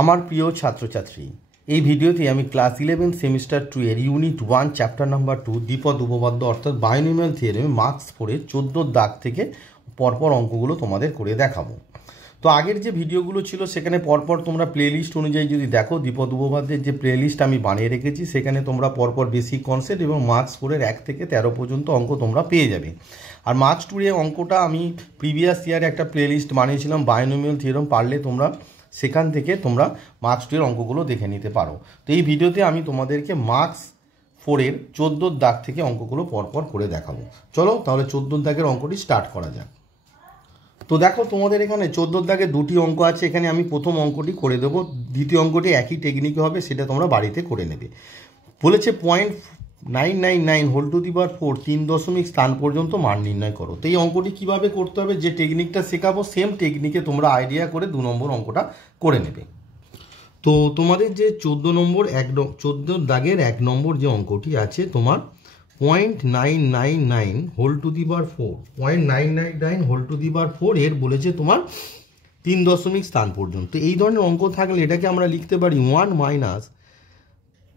আমার প্রিয় ছাত্রছাত্রী, এই ভিডিওতে আমি ক্লাস 11 সেমিস্টার 2 এর ইউনিট 1 চ্যাপ্টার নাম্বার 2 দ্বিপদ উপপাদ্য অর্থাৎ বাইনোমিয়াল থিওরেমে মার্কস 4 এর 14 দাগ থেকে পরপর অঙ্কগুলো তোমাদের করে দেখাবো। তো আগের যে ভিডিওগুলো ছিল সেখানে পরপর তোমরা প্লেলিস্ট অনুযায়ী যদি দেখো, দ্বিপদ উপপাদ্যের যে প্লেলিস্ট আমি বানিয়ে রেখেছি সেখানে তোমরা পরপর বেসিক কনসেপ্ট এবং মার্কস 4 এর 1 থেকে 13 পর্যন্ত অঙ্ক তোমরা পেয়ে যাবে। আর মার্কস 2 এর অঙ্কটা আমি প্রিভিয়াস ইয়ারে একটা প্লেলিস্ট বানিয়েছিলাম বাইনোমিয়াল থিওরেম, পারলে তোমরা সেখান থেকে তোমরা মার্কস 2 এর অঙ্কগুলো দেখে নিতে পারো। তো এই ভিডিওতে আমি তোমাদেরকে মার্কস 4 এর 14 দাগ থেকে অঙ্কগুলো পরপর করে দেখাবো। চলো তাহলে 14 দাগের অঙ্কটি স্টার্ট করা যাক। তো দেখো, তোমাদের এখানে 14 দাগে দুটি অঙ্ক আছে। এখানে আমি প্রথম অঙ্কটি করে দেবো, দ্বিতীয় অঙ্কটি একই টেকনিকে হবে, সেটা তোমরা বাড়িতে করে নেবে। বলেছে 0.999 হোল টু দি পাওয়ার 4 3 স্থান পর্যন্ত মান নির্ণয় করো। তো এই অঙ্কটি কীভাবে করতে হবে, যে টেকনিকটা শেখাবো সেম টেকনিকে তোমরা আইডিয়া করে 2 নম্বর অঙ্কটা করে নেবে। তো তোমাদের যে 14 দাগের 1 নম্বর যে অঙ্কটি আছে তোমার 0.999 whole to the power 4 0.999 whole to the power 4 এর বলেছে তোমার 3 স্থান পর্যন্ত। এই ধরনের অঙ্ক থাকলে এটাকে আমরা লিখতে পারি 1 মাইনাস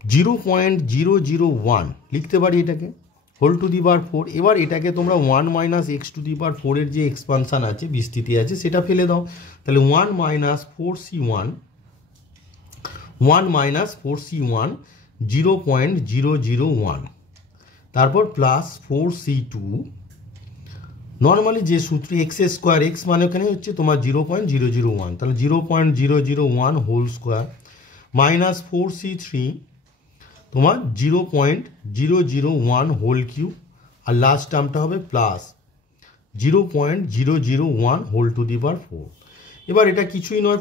0.001 লিখতে পারি এটাকে হোল টু দি পাওয়ার 4। এবার এটাকে তোমরা 1 minus x to the power 4 এর যে এক্সপানশান আছে, বিস্তৃতি আছে, সেটা ফেলে দাও। তাহলে 1 মাইনাস 4c1 0.001, তারপর প্লাস 4c2 নর্মালি যে সূত্র এক্স স্কোয়ার, এক্স মানে ওখানে হচ্ছে তোমার 0.001, তাহলে 0.001 হোল স্কোয়ার মাইনাস 4c3 তোমার 0.001 হোল কিউব, আর লাস্ট টার্মটা হবে plus 0.001 whole to the power 4। এবার এটা কিছুই নয়,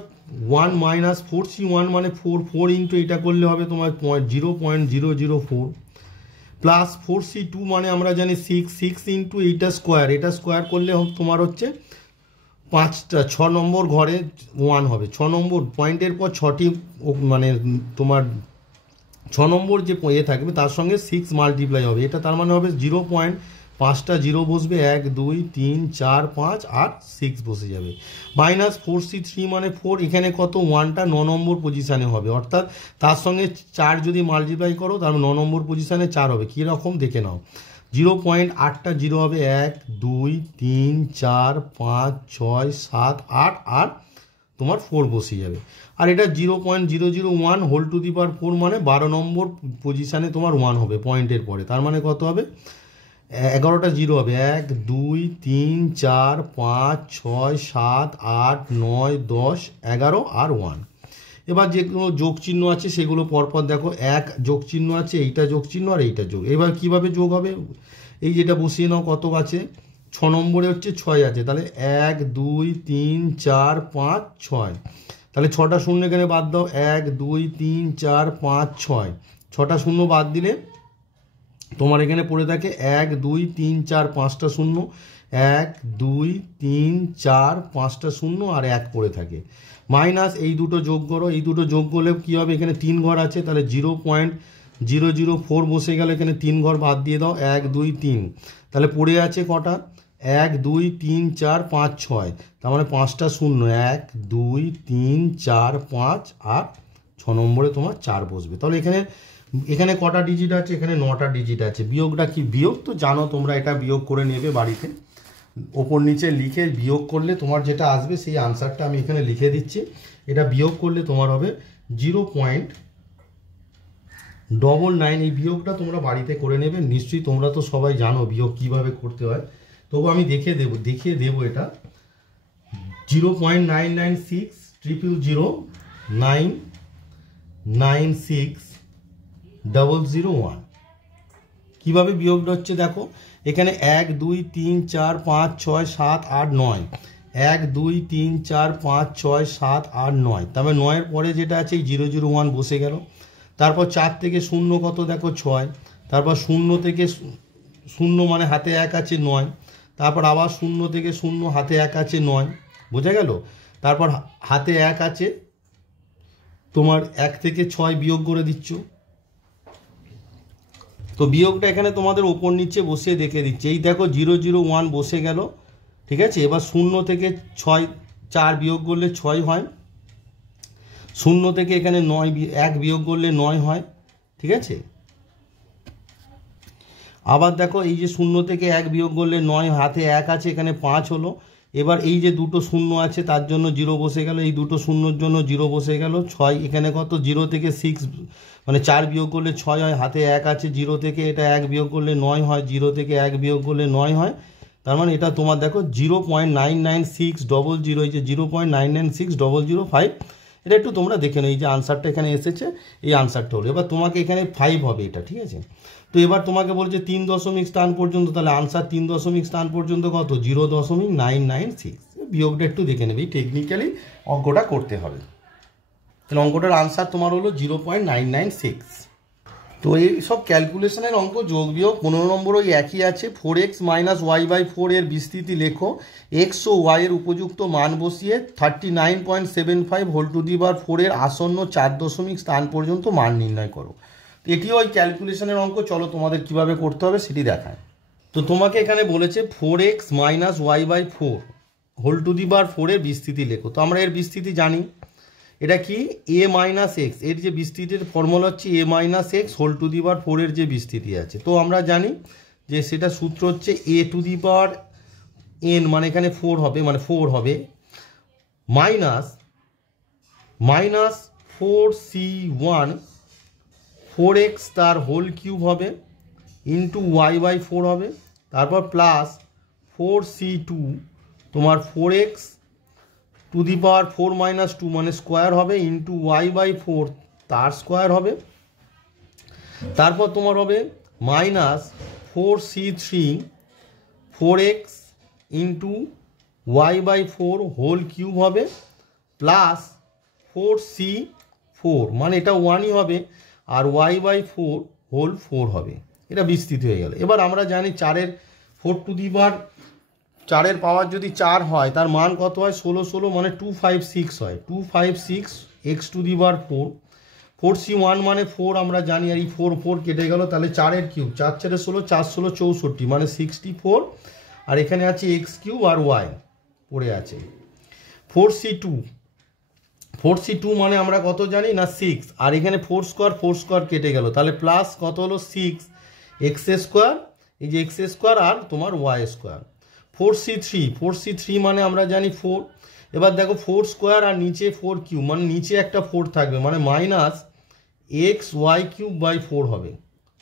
1 মাইনাস 4c1 মানে 4 ইন্টু এটা করলে হবে তোমার 0.004 প্লাস 4c2 মানে আমরা জানি 6 ইন্টু এইটা স্কোয়ার করলে তোমার হচ্ছে 6 নম্বর ঘরে 1 হবে, 6 নম্বর পয়েন্টের পর 6টি মানে তোমার 6 নম্বর যে থাকবে তার সঙ্গে 6 মাল্টিপ্লাই হবে, এটা তার মানে হবে 0.5টা 0 বসবে, 1 2 3 4 5 আর 6 বসে যাবে। মাইনাস 4c3 মানে 4, এখানে কত 1টা 9 নম্বর পজিশানে হবে, অর্থাৎ তার সঙ্গে 4 যদি মাল্টিপ্লাই করো তাহলে 9 নম্বর পজিশানে 4 হবে। কীরকম দেখে নাও, 0.8টা 0 হবে, 1 2 3 4 5 6 7 8 আর তোমার 4 বসে যাবে। আর এটা 0.001 হোল টু দি পাওয়ার 4 মানে 12 নম্বর পজিশানে তোমার 1 হবে পয়েন্টের পরে, তার মানে কত হবে 11টা 0 হবে, 1 2 3 4 5 6 7 8 9 10 11 আর 1। এবার যেগুলো যোগ চিহ্ন আছে সেগুলো পরপর দেখো, 1 যোগ চিহ্ন আছে, এইটা যোগ চিহ্ন আর এইটা যোগ। এবার কিভাবে যোগ হবে, এই যেটা বসিয়ে নাও, কত আছে 6 নম্বরে হচ্ছে 6 আছে, তাহলে 1 2 3 4 5 6, তাহলে 6টা শূন্য এখানে বাদ দাও, 1 2 3 4 5 6, 6টা শূন্য বাদ দিলে তোমার এখানে পড়ে থাকে 1 2 3 4 5টা শূন্য, 1 2 3 4 5টা শূন্য আর 1 পড়ে থাকে। মাইনাস এই দুটো যোগ করো, এই দুটো যোগ করলে কী হবে, এখানে 3 ঘর আছে, তাহলে 0.004 বসে গেলে এখানে 3 ঘর বাদ দিয়ে দাও, 1 2 3, তাহলে পড়ে আছে কটা 1 2 3 4 5 6, তার মানে 5টা শূন্য, 1 2 3 4 5 আর 6 নম্বরে তোমার 4 বসবে। তাহলে এখানে কটা ডিজিট আছে, এখানে 9টা ডিজিট আছে। বিয়োগটা কি, বিয়োগ তো জানো তোমরা, এটা বিয়োগ করে নেবে বাড়িতে, ওপর নিচে লিখে বিয়োগ করলে তোমার যেটা আসবে সেই আনসারটা আমি এখানে লিখে দিচ্ছি। এটা বিয়োগ করলে তোমার হবে 0.99। এই বিয়োগটা তোমরা বাড়িতে করে নেবে, নিশ্চয়ই তোমরা তো সবাই জানো বিয়োগ কিভাবে করতে হয়, তবু আমি দেখিয়ে দেবো এটা 0.996 000 996 কীভাবে বিয়োগটা হচ্ছে দেখো, এখানে 1 2 3 4 5 6 7 8 9, 1 2 3 4 5 6 7 8 9, তবে 9-এর পরে যেটা আছে এই 001 বসে গেল। তারপর 4 থেকে 0 কত দেখো 6, তারপর 0 থেকে 0 মানে হাতে 1 আছে 9, তারপর আবার 0 থেকে 0 হাতে 1 আছে 9, বোঝা গেল। তারপর হাতে 1 আছে তোমার, 1 থেকে 6 বিয়োগ করে দিচ্ছ। তো বিয়োগটা এখানে তোমাদের ওপর নিচে বসিয়ে দেখে দিচ্ছে, এই দেখো 001 বসে গেল, ঠিক আছে। এবার 0 থেকে 6 4 বিয়োগ করলে 6 হয়, শূন্য থেকে এখানে 1 বিয়োগ করলে 9 হয়, ঠিক আছে। আবার দেখো এই যে 0 থেকে 1 বিয়োগ করলে 9, হাতে 1 আছে, এখানে 5 হলো। এবার এই যে দুটো শূন্য আছে তার জন্য 0 বসে গেল, এই দুটো শূন্যর জন্য 0 বসে গেল। 6 এখানে কত, 0 থেকে 6 মানে 4 বিয়োগ করলে 6 হয়, হাতে 1 আছে, 0 থেকে এটা 1 বিয়োগ করলে 9 হয়, 0 থেকে 1 বিয়োগ করলে 9 হয়। তার মানে এটা তোমার দেখো 0.99600, এই যে 0.9960005, এটা একটু তোমরা দেখে নাও। এই যে আনসারটা এখানে এসেছে, এই আনসারটা হলো। এবার তোমাকে এখানে 5 হবে এটা, ঠিক আছে। তো এবার তোমাকে বলছে 3 দশমিক স্থান পর্যন্ত, তাহলে আনসার 3 দশমিক স্থান পর্যন্ত কত, 0.996। বিয়োগটা একটু দেখে নেবে, টেকনিক্যালি অঙ্কটা করতে হবে। তাহলে অঙ্কটার আনসার তোমার হলো 0.996। তো এই সব ক্যালকুলেশনের অঙ্ক, যোগ বিয়োগ। 15 নম্বর ওই একই আছে। 4x - y/4 এর বিস্তৃতি লেখো, এক্স ও ওয়াই এর উপযুক্ত মান বসিয়ে 39.75 এর আসন্ন 4 দশমিক স্থান পর্যন্ত মান নির্ণয় করো। এটিও ওই ক্যালকুলেশনের অঙ্ক। চলো তোমাদের কিভাবে করতে হবে সেটি দেখায়। তো তোমাকে এখানে বলেছে 4x - y/4 এর বিস্তৃতি লেখো। তো আমরা এর বিস্তৃতি জানি, এটা কি a - x, এর যে বিস্তৃতির ফর্মুলা হচ্ছে a - x² এর যে বিস্তৃতি আছে। তো আমরা জানি যে সেটা সূত্র হচ্ছে a⁴n, মানে এখানে 4 হবে, মানে 4 হবে, মাইনাস 4c1 4x তার হোল কিউব হবে, ইন্টু y/4 হবে, তারপর প্লাস 4c2 তোমার 4x টু দি পাওয়ার 4 - 2 মানে স্কোয়ার হবে, ইন্টু y/4 তার স্কোয়ার হবে। তারপর তোমার হবে minus 4c3 4x into y/4 whole cube হবে, প্লাস 4c4 মানে এটা 1ই হবে, আর y/4 হোল 4 হবে। এটা বিস্তৃত হয়ে গেল। এবার আমরা জানি 4 এর পাওয়ার যদি 4 হয় তার মান কত হয়, 16 মানে 256 হয়, 256 x⁴। 4c1 মানে 4 আমরা জানি, আর এই 4 কেটে গেল, তাহলে 4 এর কিউব, 4 × 16 4 × 16 64 মানে 64, আর এখানে আছে x³ আর y পড়ে আছে। 4c2 মানে আমরা কত জানি না, 6, আর এখানে 4² কেটে গেল, তাহলে প্লাস কত হলো 6x², এই যে x² আর তোমার y²। 4c3 মানে আমরা জানি 4। এবার দেখো 4² আর নিচে 4³ মানে নিচে একটা 4 থাকবে, মানে মাইনাস xy³/4 হবে।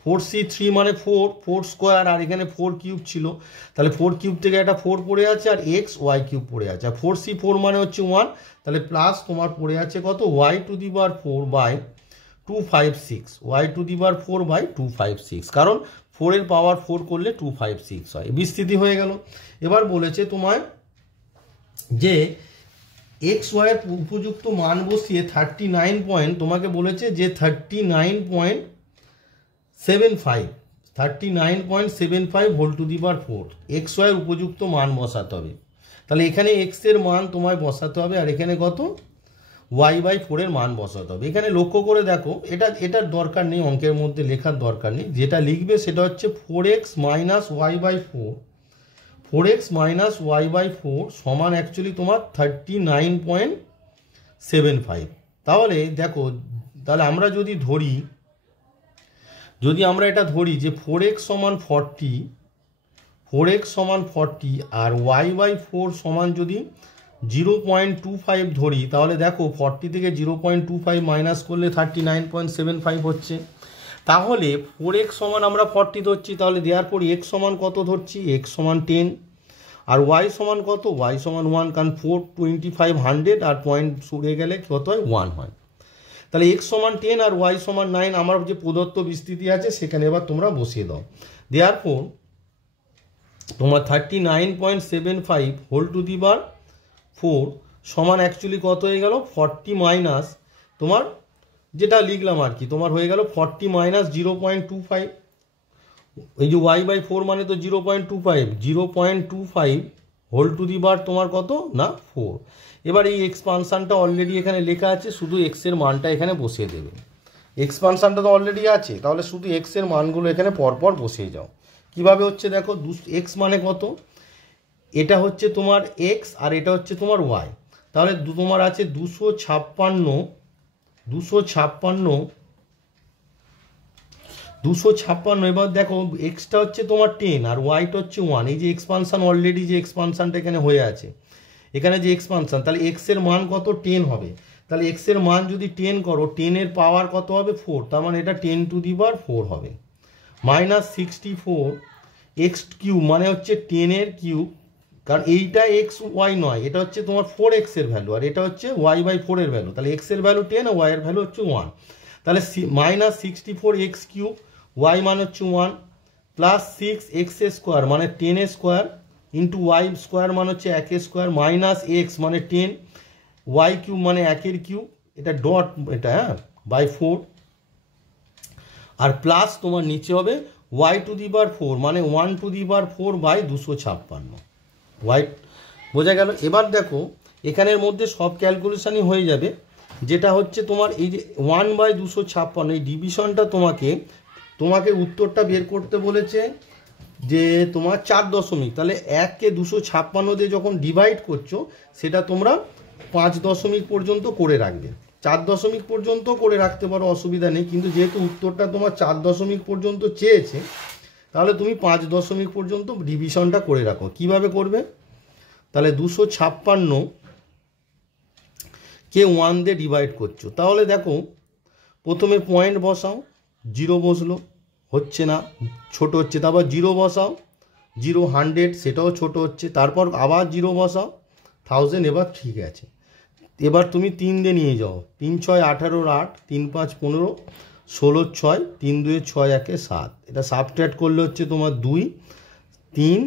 4c3 মানে 4² আর এখানে 4³ ছিল, তাহলে 4³ থেকে একটা 4 পড়ে আছে, আর xy³ পড়ে আছে, আর 4c4 মানে হচ্ছে 1, তাহলে প্লাস তোমার পড়ে আছে কত, y⁴/256, y⁴/256, কারণ 4 এর পাওয়ার 4 করলে 256 হয়। বিস্তৃতি হয়ে গেল। এবার বলেছে তোমার যে এক্স ওয়াই এর উপযুক্ত মান বসিয়ে 39 তোমাকে বলেছে যে 39.75 হোল⁴ এক্স ওয়াই এর উপযুক্ত মান বসাতে হবে। তাহলে এখানে এক্স এর মান তোমায় বসাতে হবে, আর এখানে কত, y/4 এর মান বসাতে হবে। এখানে লক্ষ্য করে দেখো, এটার দরকার নেই, অঙ্কের মধ্যে লেখার দরকার নেই। যেটা লিখবে সেটা হচ্ছে 4x - y/4 সমান অ্যাকচুয়ালি তোমার 39.75। তাহলে দেখো, তাহলে আমরা যদি আমরা এটা ধরি যে 4x সমান 40 আর y/4 সমান যদি 0.25 ধরি, তাহলে দেখো 40 থেকে 0.25 মাইনাস করলে 39.75 হচ্ছে। তাহলে 4x সমান আমরা 40 ধরছি, তাহলে দেওয়ার পর x সমান কত ধরছি, x সমান 10, আর y সমান কত, y সমান 1, কারণ 425 100 আর পয়েন্ট সরে গেলে কত হয়, 1 হয়। তাহলে x সমান 10 আর y সমান 9, আমার যে প্রদত্ত বিস্তৃতি আছে সেখানে এবার তোমরা বসিয়ে দাও। দেওয়ার পর তোমার 39.75 হোল⁴ সমান অ্যাকচুয়ালি কত হয়ে গেল, 40 মাইনাস তোমার যেটা লিখলাম আর কি, তোমার হয়ে গেল 40 মাইনাস 0.25, এই যে y/4 মানে তো 0.25 হোল⁴ তোমার কত না 4। এবার এই এক্সপানশানটা অলরেডি এখানে লেখা আছে, শুধু x এর মানটা এখানে বসিয়ে দেবে। এক্সপানশানটা তো অলরেডি আছে, তাহলে শুধু x এর মানগুলো এখানে পরপর বসিয়ে যাও। কিভাবে হচ্ছে দেখো, x মানে কত, এটা হচ্ছে তোমার x আর এটা হচ্ছে তোমার y, তাহলে তোমার আছে 256 256 এবার দেখো এক্সটা হচ্ছে তোমার 10 আর ওয়াইটা হচ্ছে 1। এই যে এক্সপানশন অলরেডি যে এক্সপানশনটা এখানে হয়ে আছে, এখানে যে এক্সপানশন, তাহলে এক্স এর মান কত 10 হবে। তাহলে এক্স এর মান যদি 10 করো, 10 এর পাওয়ার কত হবে 4, তার মানে এটা 10⁴ হবে। -64 এক্স কিউব মানে হচ্ছে 10 এর কিউব, কারণ এইটা এক্স ওয়াই নয়, এটা হচ্ছে তোমার 4x এর ভ্যালু আর এটা হচ্ছে y/4 এর ভ্যালু। তাহলে এক্স এর ভ্যালু 10 আর ওয়াই এর ভ্যালু হচ্ছে 1। তাহলে -64 এক্স কিউব, ওয়াই মান হচ্ছে 1, প্লাস 6x² মানে 10² ইন্টু ওয়াই স্কোয়ার মানে হচ্ছে 1² মাইনাস এক্স মানে 10, ওয়াই কিউব মানে 1 কিউব, এটা ডট এটা /4, আর প্লাস তোমার নিচে হবে y⁴ মানে 1⁴/256 ওয়াই। বোঝা গেল? এবার দেখো এখানের মধ্যে সব ক্যালকুলেশনই হয়ে যাবে, যেটা হচ্ছে তোমার এই যে 1/256 এই ডিভিশনটা তোমাকে উত্তরটা বের করতে বলেছে যে তোমার 4 দশমিক, তাহলে 1কে 256 দিয়ে যখন ডিভাইড করছো সেটা তোমরা 5 দশমিক পর্যন্ত করে রাখবে। 4 দশমিক পর্যন্ত করে রাখতে পারো, অসুবিধা নেই, কিন্তু যেহেতু উত্তরটা তোমার 4 দশমিক পর্যন্ত চেয়েছে, তাহলে তুমি 5 দশমিক পর্যন্ত ডিভিশনটা করে রাখো। কিভাবে করবে? তাহলে 256 কে 1 দিয়ে ডিভাইড করছো, তাহলে দেখো প্রথমে পয়েন্ট বসাও, 0 বসলো, হচ্ছে না, ছোট হচ্ছে, তারপর 0 বসাও, 0 100 সেটাও ছোট হচ্ছে, তারপর আবার 0 বসাও 1000, এবার ঠিক আছে। এবার তুমি 3 দিয়ে নিয়ে যাও, 3 6 18 8, 3 5 15, 16 6, 3 2 6 1 7, এটা সাবট্র্যাক্ট করলে হচ্ছে তোমার 2 3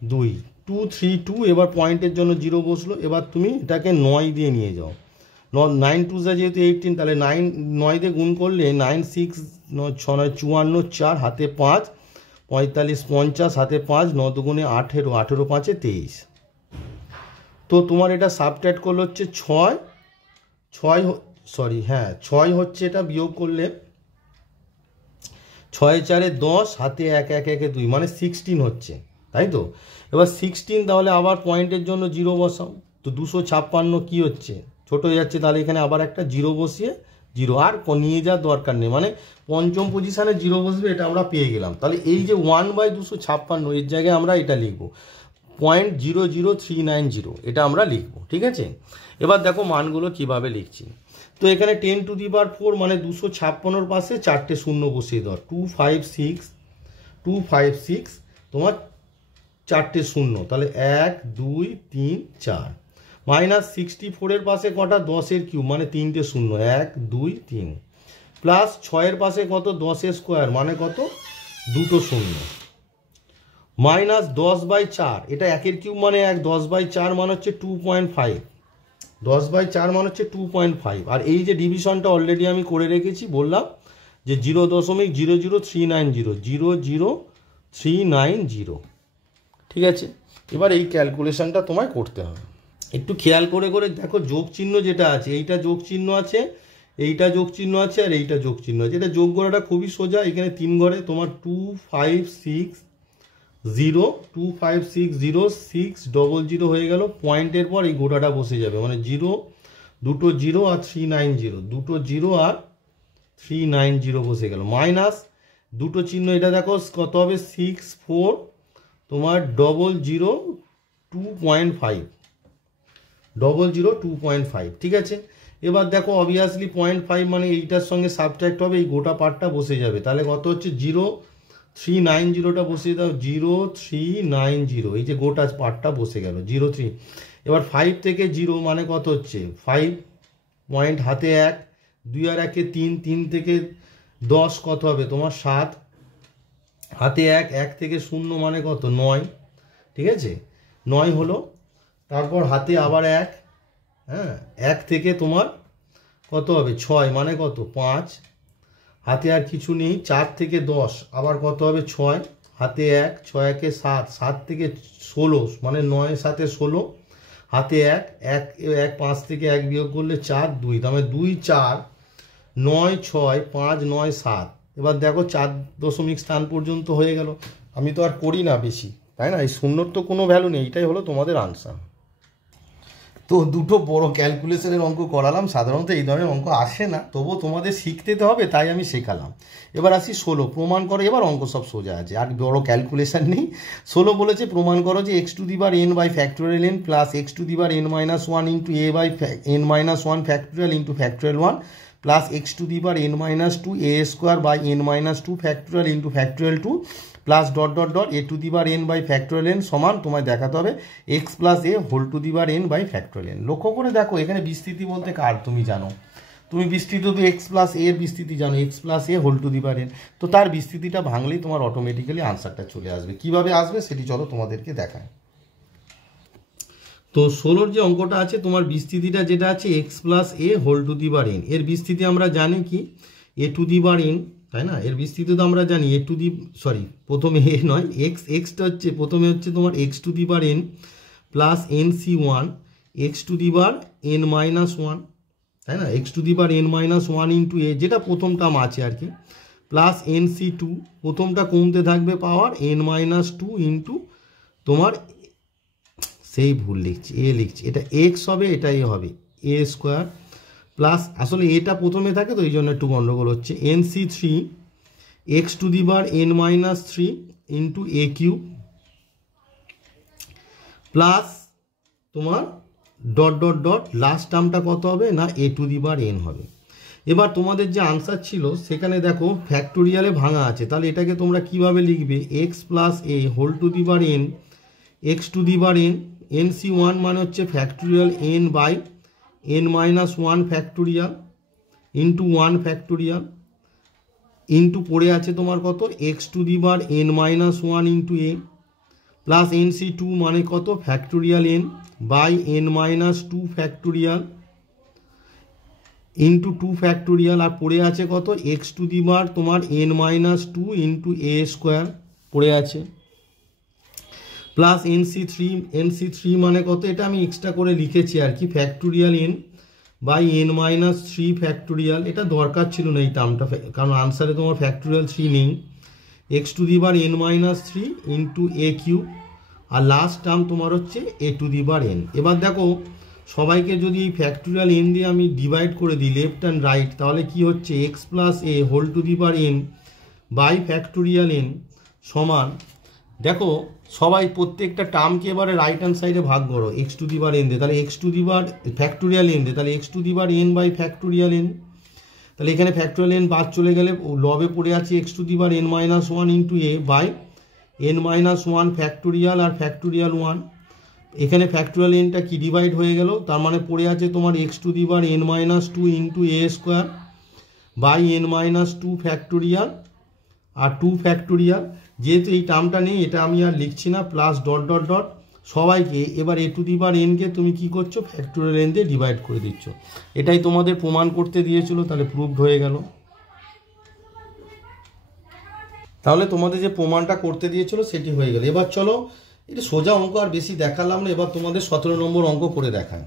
2 2 3 2, এবার পয়েন্টের জন্য 0 বসলো। এবার তুমি এটাকে 9 দিয়ে নিয়ে যাও, 9 2 যেহেতু 18, তাহলে 9 দিয়ে গুণ করলে 9 6 9 6 9 54, 4 হাতে 5 45 50, হাতে 5 9 2 18 18 5 23। তো তোমার এটা সাবট্র্যাক্ট করলে হচ্ছে 6 হচ্ছে, এটা বিয়োগ করলে 6 4 10, হাতে 1 1 1 2 মানে 16 হচ্ছে, তাই তো? এবার 16, তাহলে আবার পয়েন্টের জন্য 0 বসাও, তো 256 কি হচ্ছে, ছোট হয়ে যাচ্ছে, তাহলে এখানে আবার একটা 0 বসিয়ে 0 আর নিয়ে যাওয়ার দরকার নেই, মানে পঞ্চম পজিশানে 0 বসবে, এটা আমরা পেয়ে গেলাম। তাহলে এই যে 1/256 এর জায়গায় আমরা এটা লিখবো 0.00390, এটা আমরা লিখবো, ঠিক আছে? এবার দেখো মানগুলো কিভাবে লিখছি। তো এখানে 10⁴ মানে 256 পাশে 4টে শূন্য বসিয়ে দাও, 256 তোমার 4টে শূন্য, তাহলে 1 2 3 4, -64 এর পাশে কটা 10 এর কিউব মানে 3টে শূন্য, 1 2 3, প্লাস 6 এর পাশে কত 10² মানে কত 2টো শূন্য, -10/4, এটা 1 কিউব মানে 1, 10/4 মানে হচ্ছে 2.5, 10/4 মানে হচ্ছে 2.5, আর এই যে ডিভিশনটা অলরেডি আমি করে রেখেছি, বললাম যে 0.00390 00390, ঠিক আছে? এবার এই ক্যালকুলেশনটা তোমায় করতে হবে, একটু খেয়াল করে করে দেখো, যোগ চিহ্ন যেটা আছে, এইটা যোগ চিহ্ন আছে, এইটা যোগ চিহ্ন আছে, আর এইটা যোগ চিহ্ন আছে, এটা যোগ করাটা খুবই সোজা। এখানে 3 ঘরে তোমার 2560600 হয়ে গেল, পয়েন্টের পর এই গোটাটা বসে যাবে, মানে 0 দুটো 0 আর 390, দুটো 0 আর 390 বসে গেল, মাইনাস দুটো চিহ্ন, এটা দেখো কত হবে 64 তোমার 002.5, ঠিক আছে? এবার দেখো অবভিয়াসলি 0.5 মানে এইটার সঙ্গে সাবট্র্যাক্ট হবে, এই গোটা পার্টটা বসে যাবে, তাহলে কত হচ্ছে 0390টা বসিয়ে দাও, 0390, এই যে গোটা পার্টটা বসে গেল 03। এবার 5 থেকে 0 মানে কত হচ্ছে 5 পয়েন্ট, হাতে 1 2 আর 1 3, 3 থেকে 10 কত হবে তোমার 7, হাতে 1 1 থেকে 0 মানে কত 9, ঠিক আছে? 9 হলো, তারপর হাতে আবার 1, 1 থেকে তোমার কত হবে 6 মানে কত 5, হাতে আর কিছু নেই, 4 থেকে 10 আবার কত হবে 6, হাতে 1 6 1 7, 7 থেকে 16 মানে 9 7 16, হাতে 1 1 1 5 থেকে 1 বিয়োগ করলে 4 2, তার মানে 2 4 9 6 5 9 7। এবার দেখো 4 দশমিক স্থান পর্যন্ত হয়ে গেল, আমি তো আর করি না বেশি, তাই না? এই শূন্যর তো কোনো ভ্যালু নেই, এটাই হলো তোমাদের আনসার। তো দুটো বড় ক্যালকুলেশনের অঙ্ক করালাম। সাধারণত এই ধরনের অঙ্ক আসে না, তবুও তোমাদের শিখতে তো হবে, তাই আমি শেখালাম। এবার আসি 16, প্রমাণ করো। এবার অঙ্ক সব সোজা আছে, আর বড় ক্যালকুলেশন নেই। 16 বলেছে প্রমাণ করো যে x to the bar n by factorial n plus x to the bar n minus one into a by n minus one factorial into factorial one plus x to the bar n minus two a square by n minus two factorial into factorial two plus dot dot dot a to the bar n by factorial n সমান তোমায় দেখাতে হবে x plus a whole to the bar n by factorial n. লক্ষ্য করে দেখো, এখানে বিস্তৃতি বলতে কার তুমি জানো, তুমি বিস্তৃতি তো এক্স প্লাস এ এর বিস্তৃতি জানো, x plus a whole to the bar n. তো তার বিস্তৃতিটা ভাঙলেই তোমার অটোমেটিক্যালি আনসারটা চলে আসবে। কিভাবে আসবে সেটি চলো তোমাদেরকে দেখায়। তো 16 যে অঙ্কটা আছে, তোমার বিস্তৃতিটা যেটা আছে x plus a whole to the bar n, এর বিস্তৃতি আমরা জানি কি এ টু দি বার এন, তাই না? এর বিস্তৃতি তো আমরা জানি এ টু দি, সরি প্রথমে এ নয়, এক্সটা হচ্ছে প্রথমে হচ্ছে তোমার x to the bar n plus n C one x to the bar n minus one, তাই না? X to the bar n minus one into a, যেটা প্রথম টার্ম আছে আর কি, প্লাস এন সি টু, প্রথমটা কমতে থাকবে পাওয়ার এন মাইনাস টু ইন্টু তোমার, সেই ভুল লিখছি, এ লিখছি, এটা এক্স হবে, এটাই হবে এ স্কোয়ার প্লাস, আসলে এটা প্রথমে থাকে তো এই জন্য একটু গন্ডগোল হচ্ছে, n c three x to the bar n minus three into a cube plus তোমার ডট ডট ডট লাস্ট টার্মটা কত হবে না এ টু দি বার এন হবে। এবার তোমাদের যে আনসার ছিল সেখানে দেখো ফ্যাক্টোরিয়ালে ভাঙা আছে, তাহলে এটাকে তোমরা কিভাবে লিখবে, x plus a whole to the bar n x to the bar n, n C one মানে হচ্ছে factorial n by n minus one factorial into one factorial into পড়ে আছে তোমার কত x to the bar n minus one into a plus n C two মানে কত factorial n by n minus two factorial into two factorial, আর পড়ে আছে কত এক্স টু দি বার তোমার N minus two into a square পড়ে আছে, plus NC three মানে কত, এটা আমি এক্সট্রা করে লিখেছি আর কি, factorial n by n minus three factorial, এটা দরকার ছিল না এই টার্মটা, কারণ আনসারে তোমার ফ্যাক্টোরিয়াল থ্রি নেই, x to the bar n minus three into a cube, আর লাস্ট টার্ম তোমার হচ্ছে এ টু দি বার এন। এবার দেখো সবাইকে যদি এই ফ্যাক্টোরিয়াল এন দিয়ে আমি ডিভাইড করে দিই লেফট অ্যান্ড রাইট, তাহলে কি হচ্ছে x plus a whole to the bar n by factorial n সমান, দেখো সবাই প্রত্যেকটা টার্মকে এবারে রাইট হ্যান্ড সাইডে ভাগ করো x to the bar n দিয়ে, তাহলে এক্স টু দি বার ফ্যাক্টোরিয়াল এন দিয়ে, তাহলে x to the bar n by factorial n, তাহলে এখানে ফ্যাক্টোরিয়াল এন বাদ চলে গেলে লবে পড়ে আছে x to the bar n minus one into a by n minus one factorial আর ফ্যাক্টোরিয়াল ওয়ান, এখানে ফ্যাক্টোরিয়াল এনটা কি ডিভাইড হয়ে গেল, তার মানে পড়ে আছে তোমার x to the bar n minus two into a square by n minus two factorial আর টু ফ্যাক্টোরিয়াল, যেহেতু এই টার্মটা নেই এটা আমি আর লিখছি না, প্লাস ডট ডট ডট সবাইকে এবার এ টু দি বার এনকে তুমি কি করছো ফ্যাক্টোরিয়াল এন দিয়ে ডিভাইড করে দিচ্ছ, এটাই তোমাদের প্রমাণ করতে দিয়েছিল, তাহলে প্রুভড হয়ে গেল। তাহলে তোমাদের যে প্রমাণটা করতে দিয়েছিল সেটি হয়ে গেল। এবার চলো, এটা সোজা অঙ্ক আর বেশি দেখালাম না, এবার তোমাদের 17 নম্বর অঙ্ক করে দেখায়।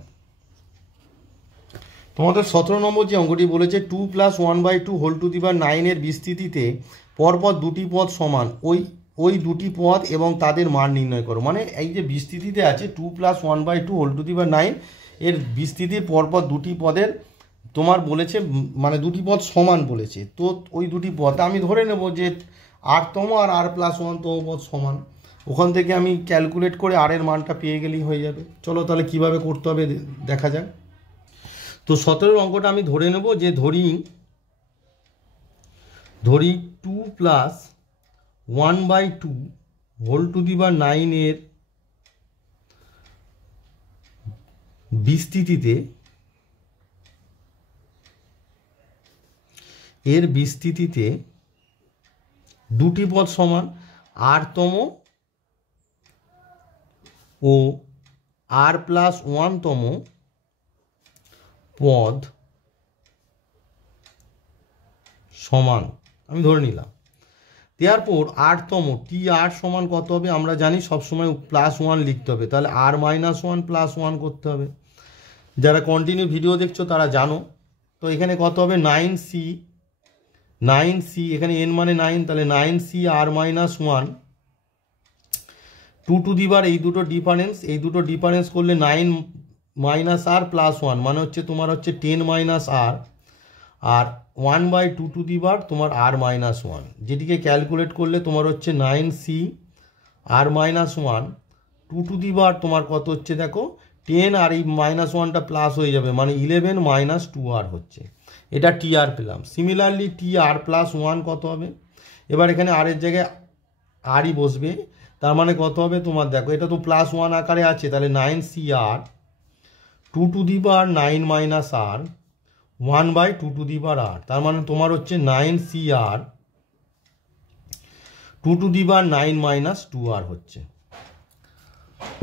তোমাদের 17 নম্বর যে অঙ্কটি বলেছে 2 প্লাস 1/2 হোল টু দি বার 9 এর বিস্তৃতিতে পরপর দুটি পদ সমান, ওই দুটি পদ এবং তাদের মান নির্ণয় করো। মানে এই যে বিস্তৃতিতে আছে 2 প্লাস 1/2 হোল টু দি বার 9 এর বিস্তৃতির পরপর দুটি পদের তোমার বলেছে, মানে দুটি পদ সমান বলেছে, তো ওই দুটি পদ আমি ধরে নেব যে আরতম আর আর প্লাস 1তম পদ সমান, ওখান থেকে আমি ক্যালকুলেট করে আর এর মানটা পেয়ে গেলেই হয়ে যাবে। চলো তাহলে কিভাবে করতে হবে দেখা যাক। তো 17 অঙ্কটা আমি ধরে নেব যে ধরি 2 প্লাস 1/2 হোল টু দি বার 9 এর বিস্তৃতিতে দুটি পদ সমান, আরতম ও আর প্লাস 1তম পদ সমান আমি ধরে নিলাম। তারপর আরতম টি আর সমান কত হবে, আমরা জানি সবসময় প্লাস 1 লিখতে হবে, তাহলে আর মাইনাস 1 প্লাস 1 করতে হবে, যারা কন্টিনিউ ভিডিও দেখছো তারা জানো। তো এখানে কত হবে 9c, এখানে n মানে 9, তাহলে 9c R minus 1 2 two the বার, এই দুটো ডিফারেন্স করলে 9 মাইনাস আর প্লাস ওয়ান মানে হচ্ছে তোমার হচ্ছে 10 মাইনাস আর, আর 1/2 তোমার আর মাইনাস ওয়ান, যেটিকে ক্যালকুলেট করলে তোমার হচ্ছে 9c আর মাইনাস ওয়ান 2 তোমার কত হচ্ছে দেখো 10, আর এই মাইনাস ওয়ানটা প্লাস হয়ে যাবে মানে 11 মাইনাস 2r হচ্ছে, এটা টি আর পেলাম। সিমিলারলি টি আর প্লাস ওয়ান কত হবে, এবার এখানে আর এর জায়গায় আরই বসবে, তার মানে কত হবে তোমার দেখো এটা তো প্লাস ওয়ান আকারে আছে, তাহলে 9cr 2 9 আর 1/2 r, তার মানে তোমার হচ্ছে 9cr 2 2r হচ্ছে।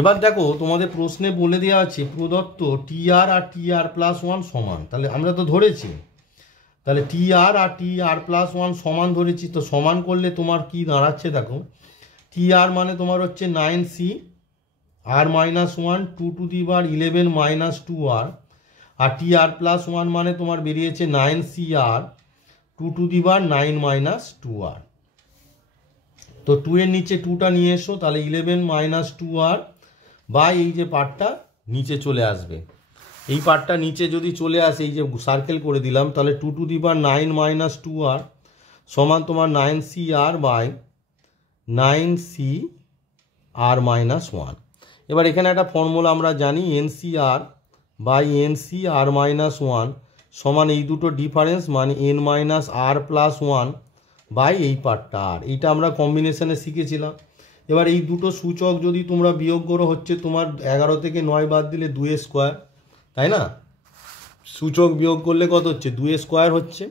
এবার দেখো তোমাদের প্রশ্নে বলে দেওয়া আছে প্রদত্ত টিআর আর টিআর প্লাস ওয়ান সমান, তাহলে আমরা তো ধরেছি, তাহলে টিআর আর টিআর প্লাস ওয়ান সমান ধরেছি, তো সমান করলে তোমার কি দাঁড়াচ্ছে দেখো, টিআর মানে তোমার হচ্ছে 9c আর মাইনাস ওয়ান 2 11 মাইনাস 2r, আর টিআর প্লাস ওয়ান মানে তোমার বেরিয়েছে 9cr 2 9 2r। তো 2 এর নিচে 2টা নিয়ে এসো, তাহলে 11 মাইনাস 2r বা এই যে পার্টটা নিচে চলে আসবে, এই পার্টটা নিচে যদি চলে আসে, এই যে সার্কেল করে দিলাম, তাহলে 2 9 2r সমান তোমার 9cr by 9cr minus one. এবার এখানে একটা ফর্মুলা আমরা জানি, NCR by NCR minus one সমান এই দুটো ডিফারেন্স মানে n minus r plus one by এই পার্টটা আর, এইটা আমরা কম্বিনেশনে শিখেছিলাম। এবার এই দুটো সূচক যদি তোমরা বিয়োগ করো হচ্ছে তোমার 11 থেকে 9 বাদ দিলে 2 স্কোয়ার, তাই না, সূচক বিয়োগ করলে কত হচ্ছে 2 স্কোয়ার হচ্ছে।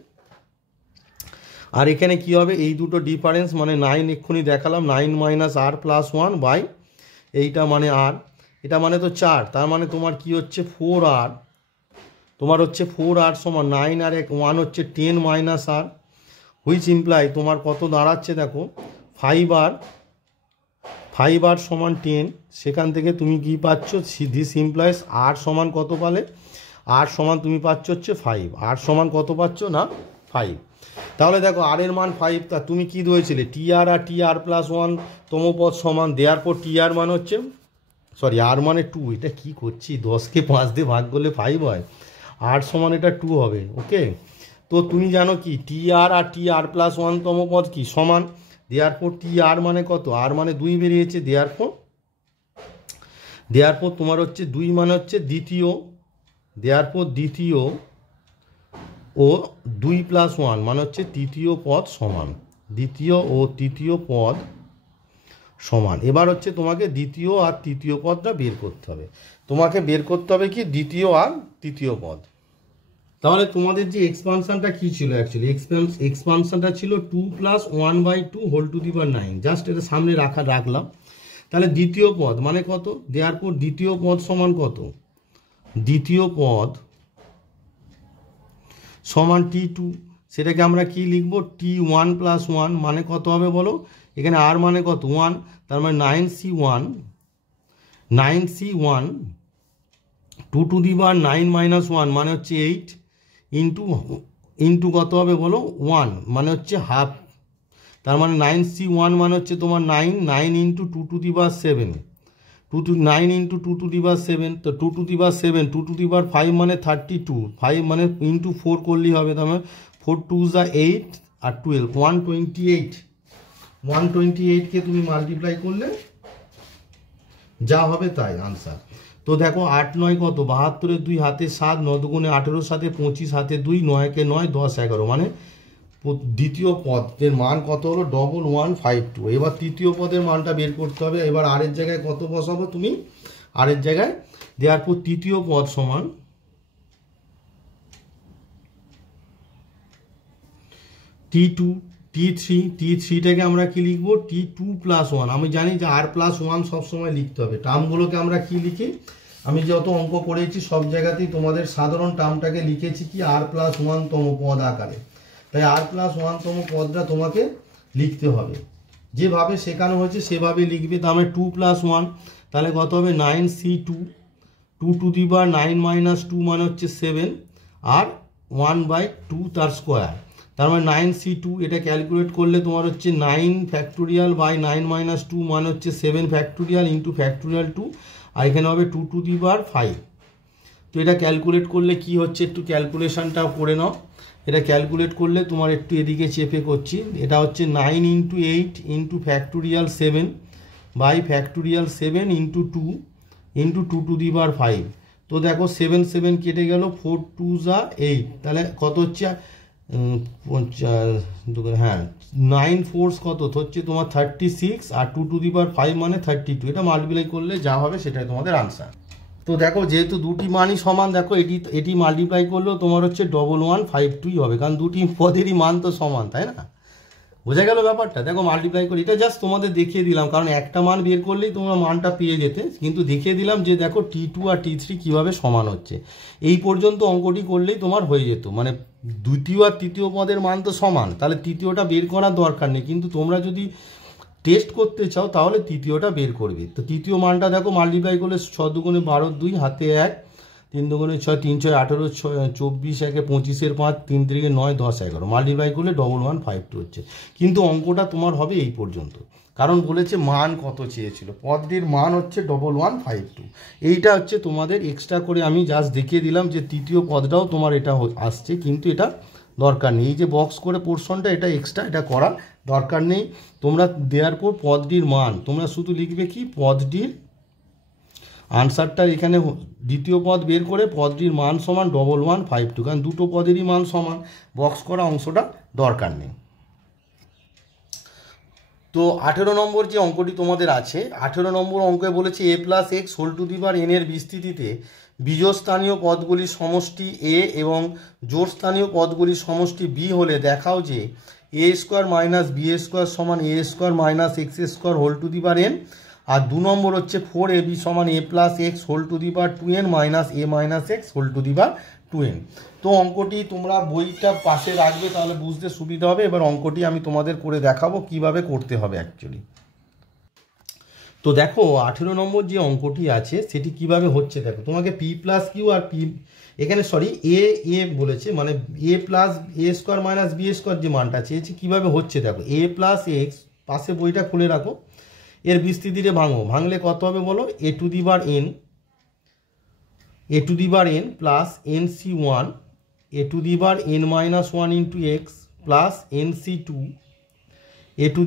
আর এখানে কি হবে, এই দুটো ডিফারেন্স মানে 9 এক্ষুনি দেখালাম 9 minus r plus one by এইটা মানে আর, এটা মানে তো 4, তার মানে তোমার কি হচ্ছে 4r, তোমার হচ্ছে 4r সমান 9 আর 1 হচ্ছে 10 মাইনাস আর, হুইচ ইমপ্লাই তোমার কত দাঁড়াচ্ছে দেখো 5r সমান 10, সেখান থেকে তুমি কি পাচ্ছ, দিস ইমপ্লাইস আর সমান কত পালে, আর সমান তুমি পাচ্ছ হচ্ছে 5, আর সমান কত পাচ্ছ না 5। তাহলে দেখো আর এর মান 5, তা তুমি কি ধরেছিলে টিআর আর টিআর প্লাস ওয়ান তম পদ সমান, দেওয়ার পর টিআর মান হচ্ছে সরি আর মানে 2, এটা কি করছি 10কে 5 দিয়ে ভাগ করলে 5 হয়, আর সমান এটা 2 হবে, ওকে। তো তুমি জানো কি টিআর আর টিআর প্লাস ওয়ান তম পদ কি সমান, দেওয়ার পর টিআর মানে কত, আর মানে 2 বেরিয়েছে, দেওয়ার পর তোমার হচ্ছে 2 মানে হচ্ছে দ্বিতীয়, দেওয়ার পর দ্বিতীয় ও 2 প্লাস 1 মানে হচ্ছে তৃতীয় পদ সমান, দ্বিতীয় ও তৃতীয় পদ সমান। এবার হচ্ছে তোমাকে দ্বিতীয় আর তৃতীয় পদটা বের করতে হবে, তোমাকে বের করতে হবে কি দ্বিতীয় আর তৃতীয় পদ। তাহলে তোমাদের যে এক্সপানশনটা কি ছিল, অ্যাকচুয়ালি এক্সপানশনটা ছিল 2 plus 1/2 whole to the power 9, just এটা সামনে রাখলাম। তাহলে দ্বিতীয় পদ মানে কত, দেওয়ার পর দ্বিতীয় পদ সমান কত, দ্বিতীয় পদ সমান t2, সেটাকে আমরা কি লিখবো t1 প্লাস 1 মানে কত হবে বলো, এখানে আর মানে কত 1, তার মানে 9c1 2 9 মাইনাস 1 মানে হচ্ছে 8 ইন্টু কত হবে বলো 1 মানে হচ্ছে হাফ, তার মানে 9c1 মানে হচ্ছে তোমার 9 ইন্টু 2 7 9 ইন্টু 2 7, তো 2 7 2 5 মানে 32, 5 মানে ইন্টু 4 করলেই হবে, তার মানে 4 2 8 আর 12 128কে তুমি মাল্টিপ্লাই করলে যা হবে তাই আনসার। তো দেখো 8 9 কত 72, 2 হাতে 7, 9 দুগুণে 18, সাথে 25, হাতে 2, 9 কে 9, 10 11, মানে দ্বিতীয় পদের মান কত হলো 1152। এবার তৃতীয় পদের মানটা বের করতে হবে, এবার আর এর জায়গায় কত বসাবো তুমি, আর এর জায়গায় দেওয়ার পর তৃতীয় পদ সমান t2 t3টাকে আমরা কি লিখবো t2 প্লাস 1, আমি জানি যে আর প্লাস 1 সবসময় লিখতে হবে, টার্মগুলোকে আমরা কি লিখি, আমি যত অঙ্ক করেছি সব জায়গাতেই তোমাদের সাধারণ টার্মটাকে লিখেছি কি আর প্লাস 1 তম পদ আকারে, তাই আর প্লাস 1 তম পদটা তোমাকে লিখতে হবে, যেভাবে শেখানো হয়েছে সেভাবে লিখবে। তার মানে 2 প্লাস 1 তাহলে কত হবে 9c2 2 9 মাইনাস 2 মানে হচ্ছে 7 আর 1/2 তার স্কোয়ার, তার মানে 9c2, এটা ক্যালকুলেট করলে তোমার হচ্ছে 9 ফ্যাক্টোরিয়াল বাই 9 মাইনাস 2 মানে হচ্ছে 7 ফ্যাক্টোরিয়াল ইন্টু ফ্যাক্টোরিয়াল 2, আর এখানে হবে 2 5, তো এটা ক্যালকুলেট করলে কি হচ্ছে একটু ক্যালকুলেশনটাও করে নাও। এটা ক্যালকুলেট করলে তোমার একটু এদিকে চেপে করছি, এটা হচ্ছে 9 × 8 × ফ্যাক্টোরিয়াল 7 বাই ফ্যাক্টোরিয়াল 7 × 2 × 2⁵। তো দেখো 7 7 কেটে গেল, 4 2 যা 8, তাহলে কত হচ্ছে, হ্যাঁ 9 4 কত হচ্ছে তোমার 36, আর 2⁵ মানে 32। এটা মাল্টিপ্লাই করলে যা হবে সেটাই তোমাদের আনসার। তো দেখো যেহেতু দুটি মানই সমান, দেখো এটি মাল্টিপ্লাই করলেও তোমার হচ্ছে 1152 হবে, কারণ দুটি পদেরই মান তো সমান, তাই না? বোঝা গেল ব্যাপারটা? দেখো মাল্টিপ্লাই করে, এটা জাস্ট তোমাদের দেখিয়ে দিলাম, কারণ একটা মান বের করলেই তোমরা মানটা পেয়ে যেতে, কিন্তু দেখিয়ে দিলাম যে দেখো T2 আর T3 কীভাবে সমান হচ্ছে। এই পর্যন্ত অঙ্কটি করলেই তোমার হয়ে যেত, মানে দ্বিতীয় আর তৃতীয় পদের মান তো সমান, তাহলে তৃতীয়টা বের করার দরকার নেই, কিন্তু তোমরা যদি টেস্ট করতে চাও তাহলে তৃতীয়টা বের করবে। তো তৃতীয় মানটা দেখো মাল্টিপ্লাই করলে 6 2 12 2 হাতে 1, 3 2 6 3 6 18 24 1 25 5 3 3 9 10 11 মাল্টিপ্লাই করলে 1152 হচ্ছে। কিন্তু অঙ্কটা তোমার হবে এই পর্যন্ত, কারণ বলেছে মান কত চেয়েছিল, পদটির মান হচ্ছে 1152। এইটা হচ্ছে তোমাদের এক্সট্রা করে আমি জাস্ট দেখিয়ে দিলাম যে তৃতীয় পদটাও তোমার এটা আসছে, কিন্তু এটা দরকার নেই, এই যে বক্স করে পোর্শনটা এটা এক্সট্রা, এটা করা দরকার নেই। তোমরা দেওয়ার পর পদটির মান তোমরা শুধু লিখবে কি, পদটির আনসারটা এখানে দ্বিতীয় পদ বের করে পদটির মান সমান 1152, কারণ দুটো পদেরই মান সমান, বক্স করা অংশটা দরকার নেই। তো 18 নম্বর যে অঙ্কটি তোমাদের আছে, 18 নম্বর অঙ্কে বলেছে a+x⁴n এর বিস্তৃতিতে বীজস্থানীয় পদগুলির সমষ্টি a এবং জোড়স্থানীয় পদগুলির সমষ্টি b হলে দেখাও যে a² - b² সমান a² - x² n, আর 2 নম্বর হচ্ছে 4ab সমান a+x⁴2n - a x⁴2n। তো অঙ্কটি তোমরা বইটা পাশে রাখবে, তাহলে বুঝতে সুবিধা হবে। এবার অঙ্কটি আমি তোমাদের করে দেখাবো কিভাবে করতে হবে অ্যাকচুয়ালি। তো দেখো 18 নম্বর যে অঙ্কটি আছে সেটি কিভাবে হচ্ছে, দেখো তোমাকে p+q আর p এখানে এ বলেছে, মানে a+a² - b² যে মানটা চেয়েছি কিভাবে হচ্ছে, দেখো a+x, পাশে বইটা খুলে রাখো, এর বিস্তৃতিতে ভাঙলে কত হবে বলো, a⁴n plus nc1 a⁴n - 1 × x plus nc2 a⁴n -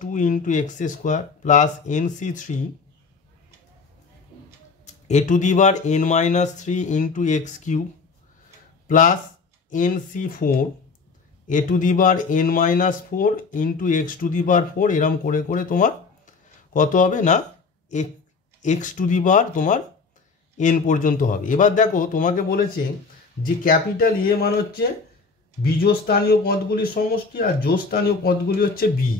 2 × x² plus nc3 a⁴n - 3 × x³ plus nc4 a⁴n - 4 × x⁴, এরম করে করে তোমার কত হবে না x⁴ তোমার n পর্যন্ত হবে। এবার দেখো তোমাকে বলেছে যে ক্যাপিটাল এ মান হচ্ছে বীজস্থানীয় পদগুলির সমষ্টি, আর জোড়স্থানীয় পদগুলি হচ্ছে বি,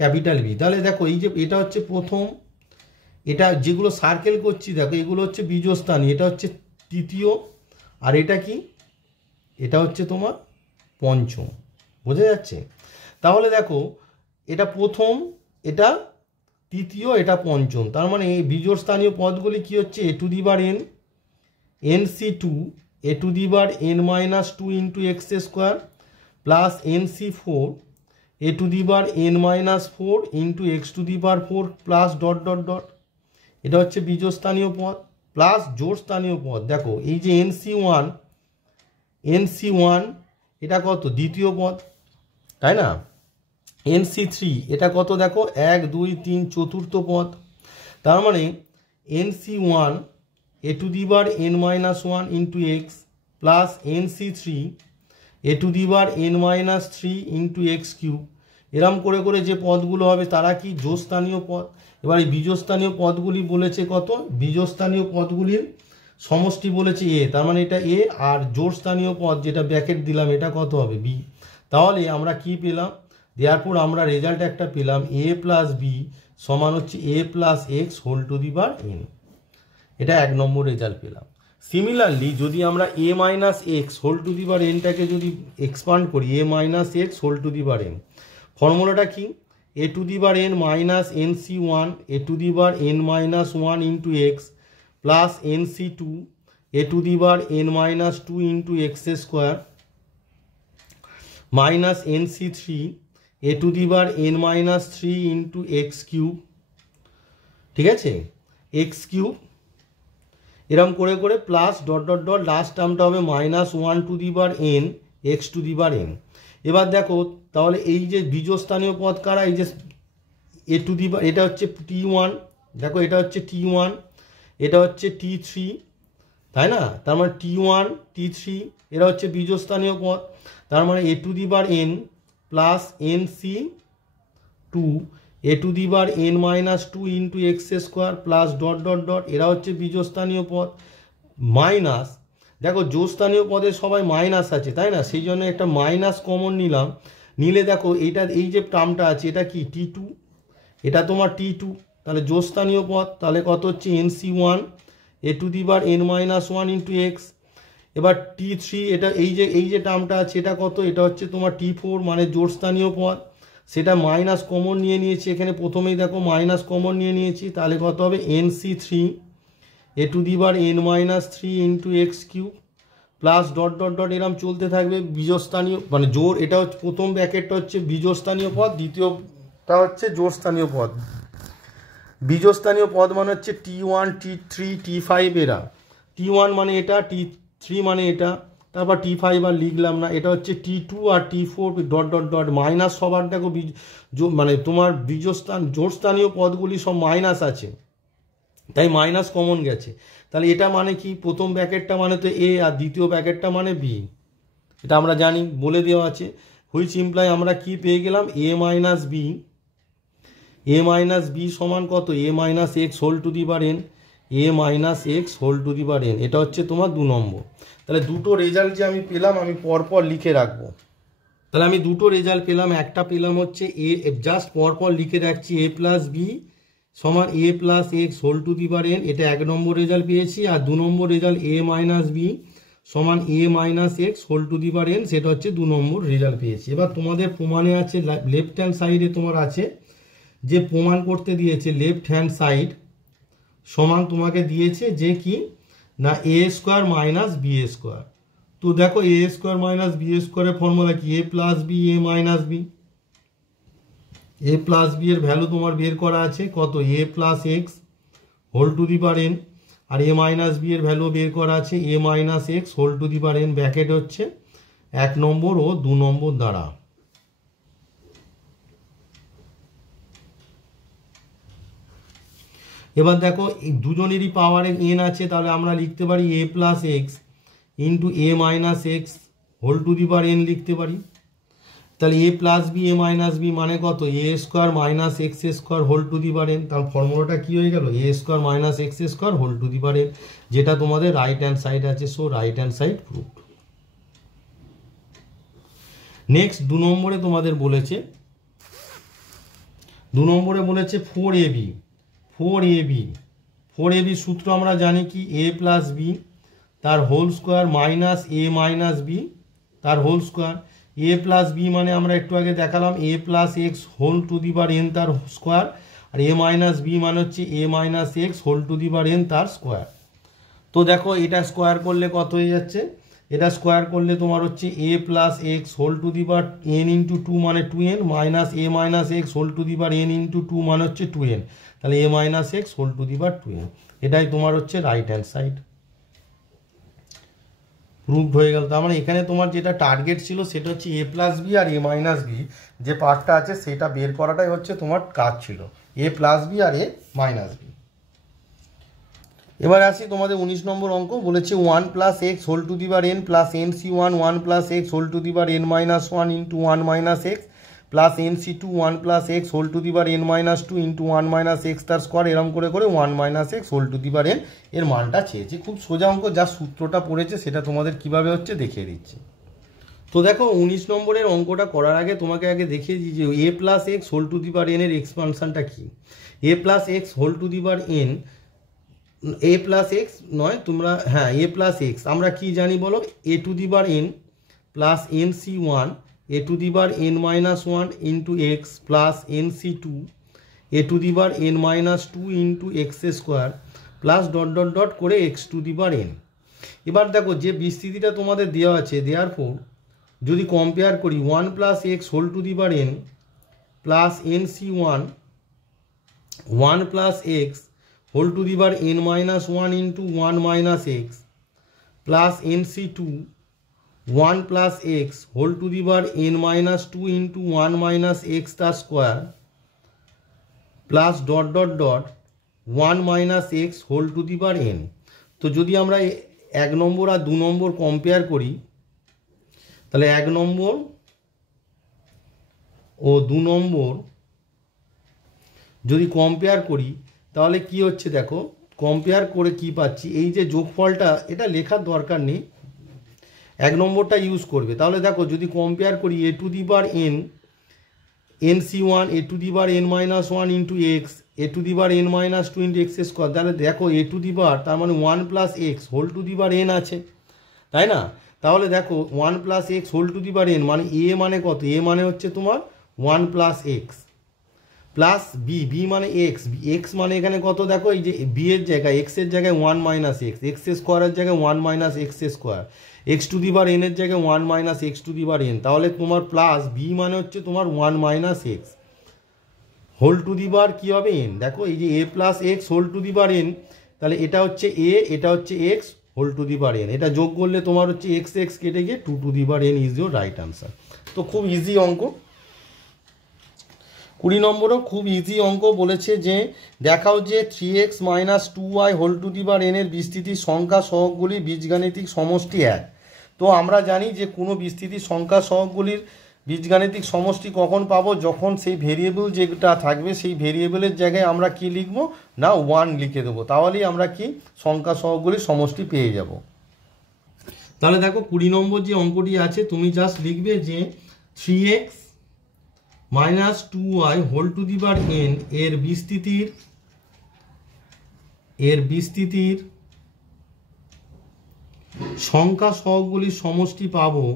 ক্যাপিটাল বি। তাহলে দেখো এই যে এটা হচ্ছে প্রথম, এটা যেগুলো সার্কেল করছি দেখো এগুলো হচ্ছে বীজস্থানীয়, এটা হচ্ছে তৃতীয়, আর এটা কি, এটা হচ্ছে তোমার পঞ্চম। বোঝা যাচ্ছে? তাহলে দেখো এটা প্রথম, এটা তৃতীয়, এটা পঞ্চম, তার মানে এই বীজস্থানীয় পদগুলি কি হচ্ছে a⁴n nc2 a⁴n - 2 × x² plus nc4 a⁴n - 4 × x⁴ plus dot dot dot, এটা হচ্ছে বীজস্থানীয় পদ, প্লাস জোড়স্থানীয় পদ। দেখো এই যে nc1 এটা কত, দ্বিতীয় পদ, তাই না? nc3 এটা কত, দেখো 1 2 3 চতুর্থ পদ, তার মানে nc1 a⁴n - 1 × x plus nc3 a⁴n - 3 × x³, এরম করে করে যে পদগুলো হবে তারা কি জোড়স্থানীয় পদ। এবার এই বীজস্থানীয় পদগুলি বলেছে কত, বীজস্থানীয় পদগুলির সমষ্টি বলেছে এ, তার মানে এটা এ, আর জোড়স্থানীয় পদ যেটা ব্র্যাকেট দিলাম এটা কত হবে বি। তাহলে আমরা কি পেলাম, দেওয়ার পর আমরা রেজাল্ট একটা পেলাম a+b সমান হচ্ছে a+x⁴n, এটা 1 নম্বর রেজাল্ট পেলাম। সিমিলারলি যদি আমরা a-x⁴n-টাকে যদি এক্সপান্ড করি a-x⁴n, ফর্মুলাটা কি, a⁴n - nc1 a⁴n - 1 × x plus nc2 a⁴n - 2 × x² minus nc3 a⁴n - 3 × x³, ঠিক আছে, x³ এরম করে করে plus dot dot dot last টার্মটা হবে -1 to the power n x to the power n। এবার দেখো তাহলে এই যে বীজস্থানীয় পদ কারা, এই যে এ টু দি পাওয়ার, এটা হচ্ছে t1, দেখো এটা হচ্ছে t1, এটা হচ্ছে t3, তাই না? তার মানে t1 t3 এরা হচ্ছে বীজস্থানীয় পদ। তার মানে a to the power n plus nc2 a to the power n-2 into x square plus dot dot dot, এরা হচ্ছে বীজস্থানীয় পদ। মাইনাস, দেখো জোড়স্থানীয় পদে সবাই মাইনাস আছে, তাই না? সেই জন্য একটা মাইনাস কমন নিলাম। নিলে দেখো এইটা, এই যে টার্মটা আছে এটা কি t2, এটা তোমার t2, তাহলে জোড়স্থানীয় পদ, তাহলে কত হচ্ছে nc1 a to the power n-1 into x. এবার t3, এটা এই যে টার্মটা আছে এটা কত, এটা হচ্ছে তোমার t4 মানে জোড়স্থানীয় পদ, সেটা মাইনাস কমন নিয়ে নিয়েছি এখানে, প্রথমেই দেখো মাইনাস কমন নিয়ে নিয়েছি, তাহলে কত হবে nc3 A to the power n-3 into x cube plus dot dot dot, এরম চলতে থাকবে। বীজস্থানীয় মানে জোড়, এটা হচ্ছে প্রথম ব্র্যাকেটটা হচ্ছে বীজস্থানীয় পদ, দ্বিতীয়টা হচ্ছে জোড়স্থানীয় পদ। বীজস্থানীয় পদ মানে হচ্ছে t1 t3 t5, এরা t1 মানে এটা, t3 মানে এটা, তারপর t5 আর লিখলাম না, এটা হচ্ছে t2 আর t4 dot dot dot minus. সবার দেখো মানে তোমার জোড়স্থানীয় পদগুলি সব মাইনাস আছে, তাই মাইনাস কমন গেছে। তাহলে এটা মানে কি, প্রথম ব্র্যাকেটটা মানে তো এ আর দ্বিতীয় ব্র্যাকেটটা মানে বি, এটা আমরা জানি, বলে দেওয়া আছে। হুইচ ইমপ্লাই আমরা কি পেয়ে গেলাম, এ মাইনাস বি সমান কত, a minus x whole to the power n, a minus x whole to the power n, এটা হচ্ছে তোমার 2 নম্বর। তাহলে দুটো রেজাল্ট যে আমি পেলাম আমি পরপর লিখে রাখবো। তাহলে আমি দুটো রেজাল্ট পেলাম, একটা পেলাম হচ্ছে এ, জাস্ট পরপর লিখে রাখছি, এ প্লাস বি সমান a plus x whole to the power n, এটা 1 নম্বর রেজাল্ট পেয়েছি। আর 2 নম্বর রেজাল্ট এ মাইনাস বি সমান a minus x whole to the power n, সেটা হচ্ছে 2 নম্বর রেজাল্ট পেয়েছি। এবার তোমাদের প্রমাণে আছে লেফট হ্যান্ড সাইডে তোমার আছে যে প্রমাণ করতে দিয়েছে, লেফট হ্যান্ড সাইড সমান তোমাকে দিয়েছে যে কি না a square minus b square. তো দেখো এ স্কোয়ার মাইনাস বি স্কোয়ারের ফর্মুলা কি, a plus b a minus b. A plus b এর ভ্যালু তোমার বের করা আছে কত, a plus x whole to the power n, আর এ মাইনাস বি এর ভ্যালু বের করা আছে a minus x whole to the power n, bracket হচ্ছে 1 নম্বর ও 2 নম্বর দ্বারা। এবার দেখো এই দুজনেরই পাওয়ারে n আছে, তাহলে আমরা লিখতে পারি a plus x into a minus x whole to the power n লিখতে পারি। তাহলে a plus b a minus b মানে কত, a square minus x square whole to the power n। তার ফর্মুলাটা কি হয়ে গেল, a square minus x square whole to the power n, যেটা তোমাদের রাইট হ্যান্ড সাইড আছে। So right hand side proved. Next 2 নম্বরে তোমাদের বলেছে, 2 নম্বরে বলেছে 4ab 4ab সূত্র আমরা জানি কি, এ প্লাস বি তার whole square minus a minus b তার whole square. A plus b মানে আমরা একটু আগে দেখালাম a plus x whole to the power n তার স্কোয়ার, আর এ মাইনাস বি মানে হচ্ছে a minus x whole to the power n তার স্কোয়ার। তো দেখো এটা স্কোয়ার করলে কত হয়ে যাচ্ছে, এটা স্কোয়ার করলে তোমার হচ্ছে a plus x whole to the power n into 2 মানে 2n minus a minus x whole to the power n into 2 মানে হচ্ছে 2n, তাহলে a minus x whole to the power 2n, এটাই তোমার হচ্ছে রাইট হ্যান্ড সাইড প্রুভড হয়ে গেল। তার মানে এখানে তোমার যেটা টার্গেট ছিল সেটা হচ্ছে এ প্লাস বি আর এ মাইনাস বি যে পার্টটা আছে সেটা বের করাটাই হচ্ছে তোমার কাজ ছিল, এ প্লাস বি আর এ মাইনাস বি। এবার আসি তোমাদের 19 নম্বর অঙ্ক, বলেছে 1 plus x whole to the power n plus nc1 1 plus x whole to the power n minus 1 into 1 minus x plus nc2 1 plus x whole to the power n minus 2 into 1 minus x তার square, এরকম করে করে 1 minus x whole to the power n এর মানটা চেয়েছে। খুব সোজা অঙ্ক, যা সূত্রটা পড়েছে সেটা তোমাদের কিভাবে হচ্ছে দেখিয়ে দিচ্ছি। তো দেখো 19 নম্বরের অঙ্কটা করার আগে তোমাকে আগে দেখিয়ে দিই যে a plus x whole to the power n এর এক্সপানশনটা কি। A plus x whole to the power n, a plus x নয় তোমরা, হ্যাঁ এ প্লাস এক্স আমরা কি জানি বলো, a to the power n plus nc1 a to the power n minus 1 into x plus nc2 a to the power n minus 2 into x square plus dot dot dot করে x to the power n। এবার দেখো যে বিস্তৃতিটা তোমাদের দেওয়া আছে, দেওয়ার পর যদি কম্পেয়ার করি 1 plus x whole to the power n plus nc1 1 plus x whole to the power n minus one into one minus x plus nc2 1 plus x whole to the power n minus two into one minus x তার square plus dot dot dot one minus x whole to the power n। তো যদি আমরা 1 নম্বর আর 2 নম্বর compare করি তাহলে 1 নম্বর ও 2 নম্বর যদি compare করি তাহলে কি হচ্ছে দেখো, কম্পেয়ার করে কি পাচ্ছি, এই যে যোগফলটা এটা লেখার দরকার নেই, 1 নম্বরটা ইউজ করবে। তাহলে দেখো যদি কম্পেয়ার করি a to the power n nc1 a to the power n minus one into x a to the power n minus two into x square, তাহলে দেখো এ টু দি পাওয়ার তার মানে 1 plus x whole to the power n আছে, তাই না? তাহলে দেখো 1 plus x whole to the power n মানে a মানে কত, a মানে হচ্ছে তোমার 1 plus x plus b, b মানে এক্স, এক্স মানে এখানে কত দেখো, এই যে বি এর জায়গায় এক্সের জায়গায় 1 মাইনাস এক্স, এক্স স্কোয়ারের জায়গায় 1 minus x square, x to the power n এর জায়গায় 1 minus x to the power n, তাহলে তোমার প্লাস বি মানে হচ্ছে তোমার 1 minus x whole to the power কী হবে n। দেখো এই যে a plus x whole to the power n, তাহলে এটা হচ্ছে এ, এটা হচ্ছে x whole to the power n, এটা যোগ করলে তোমার হচ্ছে এক্স এক্স কেটে গিয়ে 2 two the power n is your right answer. তো খুব ইজি অঙ্ক। 20 নম্বরও খুব ইজি অঙ্ক বলেছে যে দেখাও যে 3x minus 2y whole to the power n এর বিস্তৃতির সংখ্যা সহগগুলি বীজগাণিতিক সমষ্টি 1। তো আমরা জানি যে কোনো বিস্তৃতির সংখ্যা সহগগুলির বীজগাণিতিক সমষ্টি কখন পাবো, যখন সেই ভেরিয়েবল যেটা থাকবে সেই ভেরিয়েবলের জায়গায় আমরা কি লিখব না 1 লিখে দেবো, তাহলেই আমরা কি সংখ্যা সহগগুলির সমষ্টি পেয়ে যাব। তাহলে দেখো 20 নম্বর যে অঙ্কটি আছে তুমি জাস্ট লিখবে যে 3x minus 2y whole to the power n এর বিস্তৃতির সংখ্যা সহগগুলির সমষ্টি পাবো,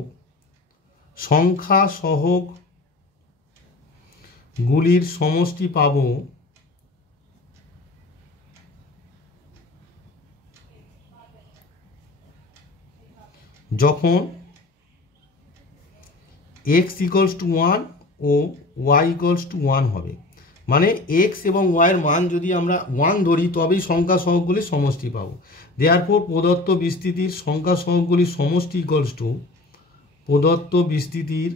সংখ্যা সহগগুলির সমষ্টি পাবো যখন x ইকুয়ালস টু 1 ও y ইকুয়ালস টু 1 হবে, মানে x এবং y এর মান যদি আমরা 1 ধরি তবেই সংখ্যা সহগগুলির সমষ্টি পাবো। দেয়ারফর প্রদত্ত বিস্তৃতির সংখ্যা সহগগুলির সমষ্টি ইকুয়ালস টু প্রদত্ত বিস্তৃতির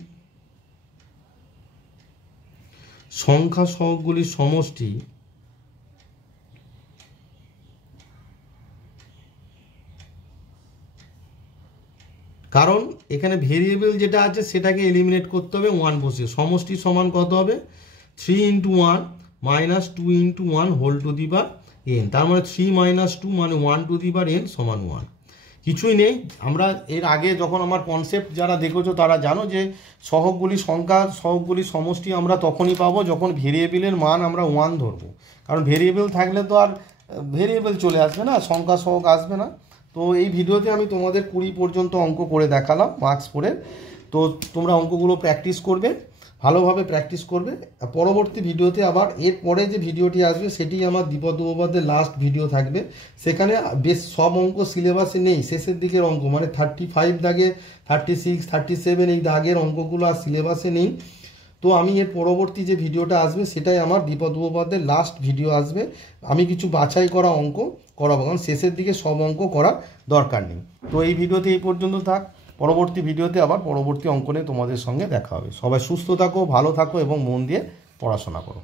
সংখ্যা সহগগুলির সমষ্টি কারণ এখানে ভেরিয়েবল যেটা আছে সেটাকে এলিমিনেট করতে হবে 1 বসিয়ে, সমষ্টি সমান কত হবে 3 into 1 minus 2 into 1 whole to the power n, তার মানে 3 মাইনাস 2 মানে 1 টু দি পাওয়ার n সমান 1। কিছুই নেই, আমরা এর আগে যখন আমার কনসেপ্ট যারা দেখেছো তারা জানো যে সহগগুলির সংখ্যা সহগগুলির সমষ্টি আমরা তখনই পাবো যখন ভেরিয়েবলের মান আমরা 1 ধরবো, কারণ ভেরিয়েবল থাকলে তো আর ভেরিয়েবল চলে আসবে না, সংখ্যা সহগ আসবে না। তো এই ভিডিওতে আমি তোমাদের 20 পর্যন্ত অঙ্ক করে দেখালাম মার্কস করে, তো তোমরা অঙ্কগুলো প্র্যাকটিস করবে, ভালোভাবে প্র্যাকটিস করবে। পরবর্তী ভিডিওতে আবার এর পরে যে ভিডিওটি আসবে সেটি আমার দীপক মুখোপাধ্যায়ের লাস্ট ভিডিও থাকবে, সেখানে বেশ সব অঙ্ক সিলেবাসে নেই, শেষের দিকের অঙ্ক মানে 35 দাগে 36 37 এই দাগের অঙ্কগুলো আর সিলেবাসে নেই। তো আমি এর পরবর্তী যে ভিডিওটা আসবে সেটাই আমার দীপক মুখোপাধ্যায়ের লাস্ট ভিডিও আসবে, আমি কিছু বাছাই করা অঙ্ক করাবো, কারণ শেষের দিকে সব অঙ্ক করার দরকার নেই। তো এই ভিডিওতে এই পর্যন্ত থাক, পরবর্তী ভিডিওতে আবার পরবর্তী অঙ্ক নিয়ে তোমাদের সঙ্গে দেখা হবে। সবাই সুস্থ থাকো, ভালো থাকো এবং মন দিয়ে পড়াশোনা করো।